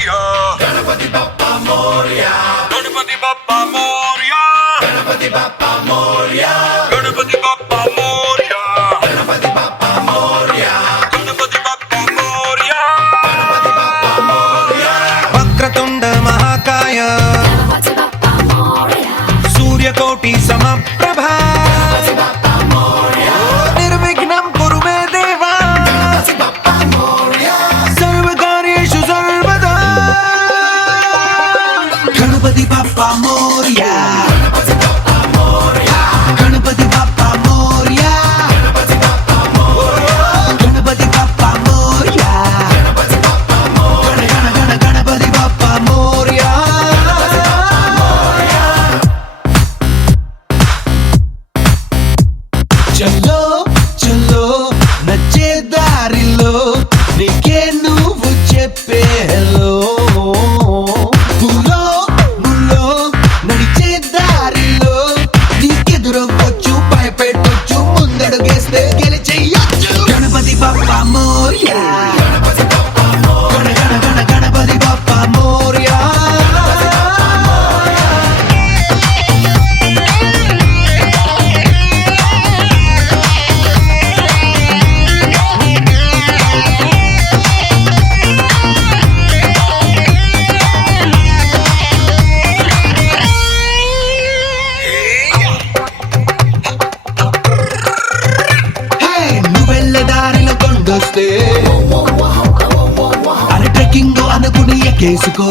మోరియా గణపతి బప్పా మోరియా గణపతి బప్పా మోరియా గణపతి బప్పా మోరియా గణపతి బప్పా మోరియా గణపతి బప్పా మోరియా గణపతి బప్పా మోరియా గణపతి బప్పా మోరియా వక్రతుండ మహాకాయ సూర్యకోటి సమప్రభా బప్పా మోరియా నిర్విఘ్నం కురు మే దేవా బప్పా మోరియా సర్వకార్యేషు సర్వదా గణపతి బప్పా మోరియా గణపతి బప్పా మోరియా గణపతి బప్పా మోరియా గణపతి బప్పా మోరియా గణపతి బప్పా మోరియా గణపతి బప్పా మోరియా గణ గణ గణ గణపతి బప్పా మోరియా చల్లో చల్లో నచ్చే దారిలో నీకే నువ్వు చెప్పే హలో గుల్లో గుల్లో నడిచే దారిలో నీకెదురొచ్చు భయపెట్టొచ్చు ముందడుగేస్తే గెలిచెయ్యొచ్చు గణపతి బప్పా మోరియా గణపతి బప్పా గణ గణ గణ గణపతి బప్పా మోరియా హే నువ్వెళ్ళే దారిలో కొండొస్తే అరే ట్రెక్కింగ్ అనుకుని ఎక్కేసుకో